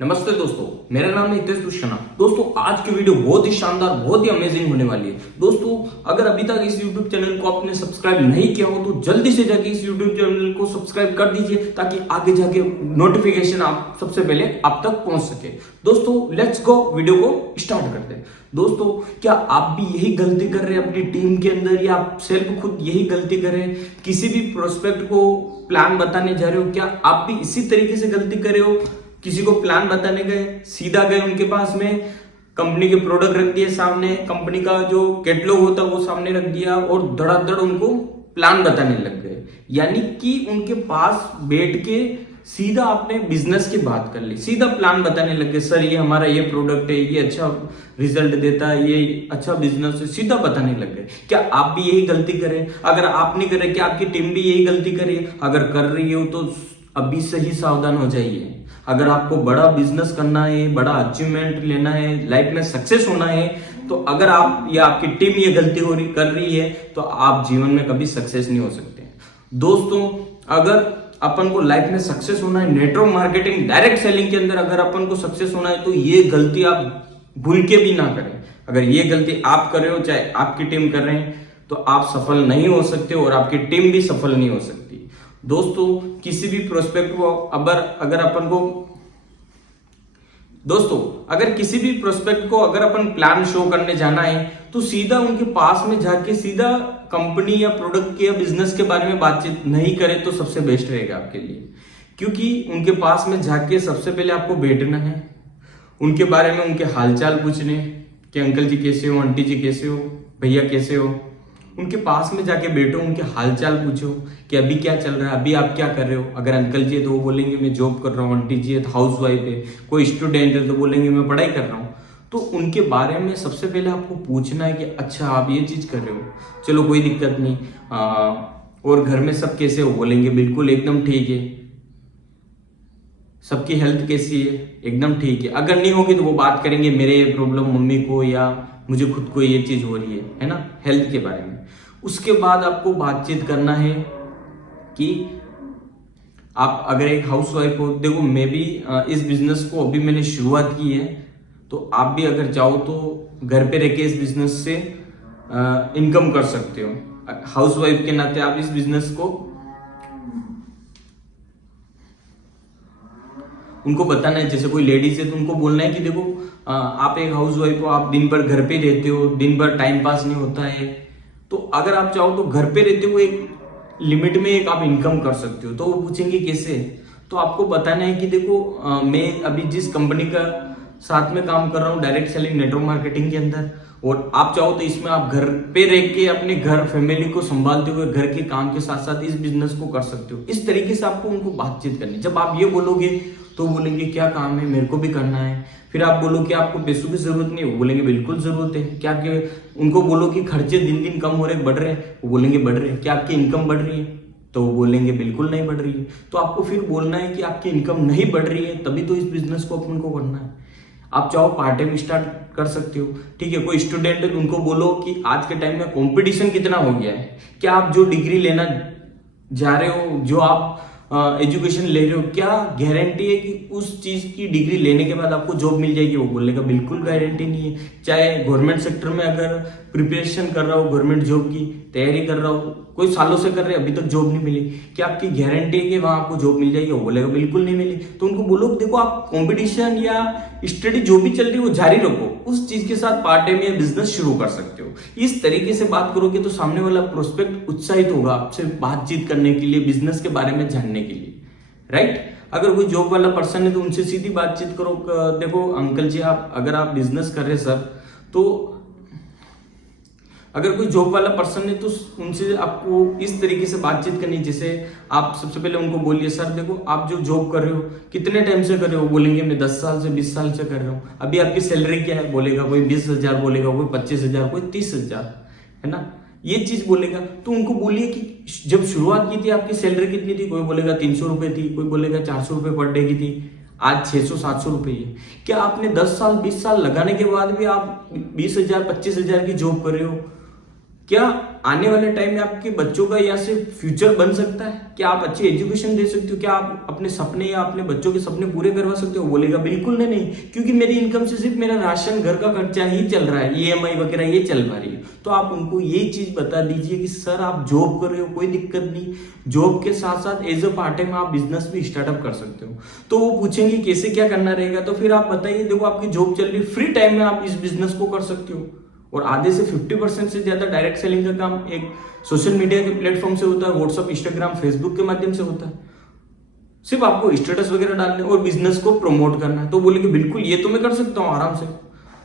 नमस्ते दोस्तों, मेरा नाम है हितेश दुष्यना। दोस्तों, आज की वीडियो बहुत ही शानदार, बहुत ही अमेजिंग होने वाली है। दोस्तों, अगर अभी तक इस YouTube चैनल को आपने सब्सक्राइब नहीं किया हो तो जल्दी से जाके इस YouTube चैनल को सब्सक्राइब कर दीजिए ताकि आगे जाके नोटिफिकेशन आप सबसे पहले आप तक पहुंच सके। दोस्तों, लेट्स गो, वीडियो को स्टार्ट करते हैं। दोस्तों, क्या आप भी यही गलती कर रहे हैं अपनी टीम के अंदर, या आप सेल्फ खुद यही गलती कर रहे हैं? किसी भी प्रोस्पेक्ट को प्लान बताने जा रहे हो, क्या आप भी इसी तरीके से गलती कर रहे हो? किसी को प्लान बताने गए, सीधा गए उनके पास में, कंपनी के प्रोडक्ट रख दिए सामने, कंपनी का जो कैटलॉग होता है वो सामने रख दिया और धड़ाधड़ उनको प्लान बताने लग गए। यानी कि उनके पास बैठ के सीधा आपने बिजनेस की बात कर ली, सीधा प्लान बताने लग गए। सर, ये हमारा ये प्रोडक्ट है, ये अच्छा रिजल्ट देता है, ये अच्छा बिजनेस है, सीधा बताने लग गए। क्या आप भी यही गलती करें? अगर आप नहीं करे, क्या आपकी टीम भी यही गलती करे? अगर कर रही हो तो अभी से ही सावधान हो जाइए। अगर आपको बड़ा बिजनेस करना है, बड़ा अचीवमेंट लेना है, लाइफ में सक्सेस होना है, तो अगर आप या आपकी टीम ये गलती कर रही है तो आप जीवन में कभी सक्सेस नहीं हो सकते। दोस्तों, अगर अपन को लाइफ में सक्सेस होना है, नेटवर्क मार्केटिंग, डायरेक्ट सेलिंग के अंदर अगर अपन को सक्सेस होना है तो ये गलती आप भूल के भी ना करें। अगर ये गलती आप कर रहे हो, चाहे आपकी टीम कर रहे हैं, तो आप सफल नहीं हो सकते और आपकी टीम भी सफल नहीं हो सकती। दोस्तों, किसी भी प्रोस्पेक्ट को अगर अपन को दोस्तों अगर किसी भी प्रोस्पेक्ट को अगर अपन प्लान शो करने जाना है तो सीधा उनके पास में जाके सीधा कंपनी या प्रोडक्ट के या बिजनेस के बारे में बातचीत नहीं करें तो सबसे बेस्ट रहेगा आपके लिए। क्योंकि उनके पास में जाके सबसे पहले आपको बैठना है, उनके बारे में उनके हालचाल पूछने कि अंकल जी कैसे हो, आंटी जी कैसे हो, भैया कैसे हो। उनके पास में जाके बैठो, उनके हालचाल पूछो कि अभी क्या चल रहा है, अभी आप क्या कर रहे हो। अगर अंकल जी है तो वो बोलेंगे मैं जॉब कर रहा हूँ, आंटी जी है तो हाउस वाइफ है, कोई स्टूडेंट है तो बोलेंगे मैं पढ़ाई कर रहा हूँ। तो उनके बारे में सबसे पहले आपको पूछना है कि अच्छा आप ये चीज कर रहे हो, चलो कोई दिक्कत नहीं। और घर में सब कैसे हो? बोलेंगे बिल्कुल एकदम ठीक है। सबकी हेल्थ कैसी है? एकदम ठीक है। अगर नहीं होगी तो वो बात करेंगे मेरे ये प्रॉब्लम मम्मी को या मुझे खुद को ये चीज हो रही है ना, हेल्थ के बारे में। उसके बाद आपको बातचीत करना है कि आप अगर एक हाउसवाइफ हो, देखो मैं भी इस बिजनेस को अभी मैंने शुरुआत की है, तो आप भी अगर चाहो तो घर पे रह के इस बिजनेस से इनकम कर सकते हो। हाउसवाइफ के नाते आप इस बिजनेस को उनको बताना है। जैसे कोई लेडीज है तो उनको बोलना है कि देखो आप एक हाउस वाइफ हो, आप दिन भर घर पे रहते हो, दिन भर टाइम पास नहीं होता है, तो अगर आप चाहो तो घर पे रहते हो एक लिमिट में एक आप इनकम कर सकते हो। तो वो पूछेंगे कैसे, तो आपको बताना है कि देखो मैं अभी जिस कंपनी का साथ में काम कर रहा हूँ डायरेक्ट सेलिंग नेटवर्क मार्केटिंग के अंदर, और आप चाहो तो इसमें आप घर पे रह के अपने घर फैमिली को संभालते हुए घर के काम के साथ साथ इस बिजनेस को कर सकते हो। इस तरीके से आपको उनको बातचीत करनी। जब आप ये बोलोगे तो बोलेंगे क्या काम है, मेरे को भी करना है। फिर आप बोलो कि आपको पैसों की जरूरत नहीं है, वो बोलेंगे बिल्कुल जरूरत है। क्या कि उनको बोलो कि खर्चे दिन दिन कम हो रहे बढ़ रहे हैं, वो बोलेंगे बढ़ रहे हैं। क्या आपकी इनकम बढ़ रही है? तो वो बोलेंगे बिल्कुल नहीं बढ़ रही है। तो आपको फिर बोलना है कि आपकी इनकम नहीं बढ़ रही है, तभी तो इस बिजनेस को अपन को करना है। आप चाहो पार्ट टाइम स्टार्ट कर सकते हो, ठीक है। कोई स्टूडेंट है तो उनको बोलो कि आज के टाइम में कंपटीशन कितना हो गया है, क्या आप जो डिग्री लेना जा रहे हो, जो आप एजुकेशन ले रहे हो, क्या गारंटी है कि उस चीज की डिग्री लेने के बाद आपको जॉब मिल जाएगी? वो बोलेगा बिल्कुल गारंटी नहीं है। चाहे गवर्नमेंट सेक्टर में अगर प्रिपरेशन कर रहा हो, गवर्नमेंट जॉब की तैयारी कर रहा हो, कोई सालों से कर रहे, अभी तक जॉब नहीं मिली, क्या आपकी गारंटी है कि वहां आपको जॉब मिल जाएगी? वो बोलेगा बिल्कुल नहीं मिली। तो उनको बोलो देखो आप कंपटीशन या स्टडी जो भी चल रही है वो जारी रखो, उस चीज के साथ पार्ट टाइम या बिजनेस शुरू कर सकते हो। इस तरीके से बात करोगे तो सामने वाला प्रोस्पेक्ट उत्साहित होगा आपसे बातचीत करने के लिए, बिजनेस के बारे में जानने के लिए, राइट। अगर कोई जॉब वाला पर्सन है तो उनसे सीधी बातचीत करो। देखो अंकल जी, आप अगर आप बिजनेस कर रहे सर, तो अगर कोई जॉब वाला पर्सन है तो उनसे आपको इस तरीके से बातचीत करनी। जैसे आप सबसे पहले उनको बोलिए सर देखो आप जो जॉब कर रहे हो कितने टाइम से कर रहे हो? बोलेंगे मैं 10 साल से 20 साल से कर रहा हूँ। अभी आपकी सैलरी क्या है? बोलेगा कोई 20,000, बोलेगा कोई 25,000, कोई 30,000, है ना, ये चीज बोलेगा। तो उनको बोलिए कि जब शुरुआत की थी आपकी सैलरी कितनी थी? कोई बोलेगा 300 रुपए थी, कोई बोलेगा 400 रुपए पर डे की थी, आज 600-700 रुपए है। क्या आपने 10 साल 20 साल लगाने के बाद भी आप 20,000 25,000 की जॉब कर रहे हो? क्या आने वाले टाइम में आपके बच्चों का यहाँ से फ्यूचर बन सकता है? क्या आप अच्छी एजुकेशन दे सकते हो? क्या आप अपने सपने या अपने बच्चों के सपने पूरे करवा सकते हो? बोलेगा बिल्कुल नहीं, क्योंकि मेरी इनकम से सिर्फ मेरा राशन, घर का खर्चा ही चल रहा है, EMI वगैरह ये चल पा रही है। तो आप उनको ये चीज बता दीजिए कि सर आप जॉब कर रहे हो, कोई दिक्कत नहीं, जॉब के साथ साथ एज अ पार्ट टाइम आप बिजनेस भी स्टार्टअप कर सकते हो। तो वो पूछेंगे कैसे क्या करना रहेगा, तो फिर आप बताइए देखो आपकी जॉब चल रही है, फ्री टाइम में आप इस बिजनेस को कर सकते हो। और आधे से 50% से ज्यादा डायरेक्ट सेलिंग का काम एक सोशल मीडिया के प्लेटफॉर्म से होता है, व्हाट्सअप, इंस्टाग्राम, फेसबुक के माध्यम से होता है। सिर्फ आपको स्टेटस वगैरह डालने और बिजनेस को प्रमोट करना है। तो बोलेंगे बिल्कुल ये तो मैं कर सकता हूँ आराम से।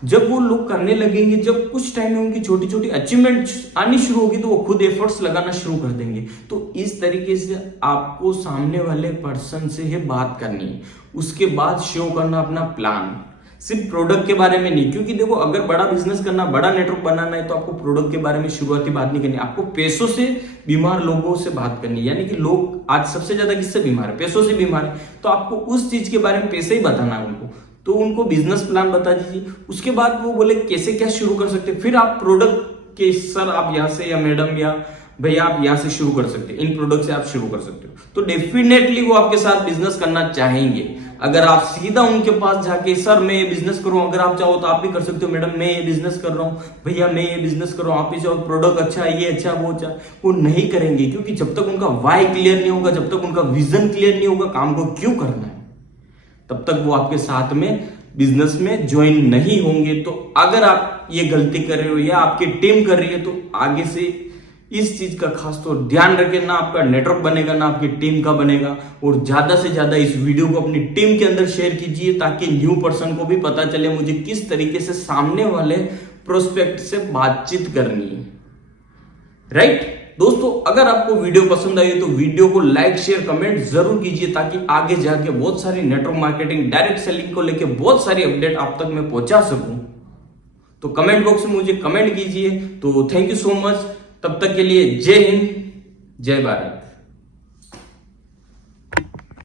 जब वो लोग करने लगेंगे, जब कुछ टाइम में उनकी छोटी छोटी अचीवमेंट आनी शुरू होगी, तो वो खुद एफर्ट्स लगाना शुरू कर देंगे। तो इस तरीके से आपको सामने वाले पर्सन से ही बात करनी है, उसके बाद शो करना अपना प्लान, सिर्फ प्रोडक्ट के बारे में नहीं। क्योंकि देखो अगर बड़ा बिजनेस करना, बड़ा नेटवर्क बनाना है, तो आपको प्रोडक्ट के बारे में शुरुआती बात नहीं करनी, आपको पैसों से बीमार लोगों से बात करनी है। यानी कि लोग आज सबसे ज्यादा किससे बीमार है? पैसों से बीमार है। तो आपको उस चीज के बारे में पैसे ही बताना है उनको। तो उनको बिजनेस प्लान बता दीजिए, उसके बाद वो बोले कैसे क्या शुरू कर सकते हैं, फिर आप प्रोडक्ट के सर आप यहाँ से, या मैडम या भैया आप यहाँ से शुरू कर सकते हैं, इन प्रोडक्ट से आप शुरू कर सकते हो। तो डेफिनेटली वो आपके साथ बिजनेस करना चाहेंगे। अगर आप सीधा उनके पास जाके सर मैं ये बिजनेस कर रहा हूँ, अगर आप चाहो तो आप भी कर सकते हो, मैडम मैं ये बिजनेस कर रहा हूँ, भैया मैं ये बिजनेस कर रहा हूँ, आप भी चाहो, प्रोडक्ट अच्छा है, ये अच्छा वो अच्छा, वो नहीं करेंगे। क्योंकि जब तक उनका वाई क्लियर नहीं होगा, जब तक उनका विजन क्लियर नहीं होगा काम को क्यों करना है, तब तक वो आपके साथ में बिजनेस में ज्वाइन नहीं होंगे। तो अगर आप ये गलती कर रहे हो या आपकी टीम कर रही है, तो आगे से इस चीज का खास तौर ध्यान रखें, ना आपका नेटवर्क बनेगा ना आपकी टीम का बनेगा। और ज्यादा से ज्यादा इस वीडियो को अपनी टीम के अंदर शेयर कीजिए, ताकि न्यू पर्सन को भी पता चले मुझे किस तरीके से सामने वाले प्रोस्पेक्ट से बातचीत करनी है। राइट दोस्तों, अगर आपको वीडियो पसंद आई तो वीडियो को लाइक, शेयर, कमेंट जरूर कीजिए, ताकि आगे जाके बहुत सारी नेटवर्क मार्केटिंग, डायरेक्ट सेलिंग को लेके बहुत सारी अपडेट आप तक मैं पहुंचा सकूं। तो कमेंट बॉक्स में मुझे कमेंट कीजिए। तो थैंक यू सो मच। तब तक के लिए जय हिंद, जय भारत।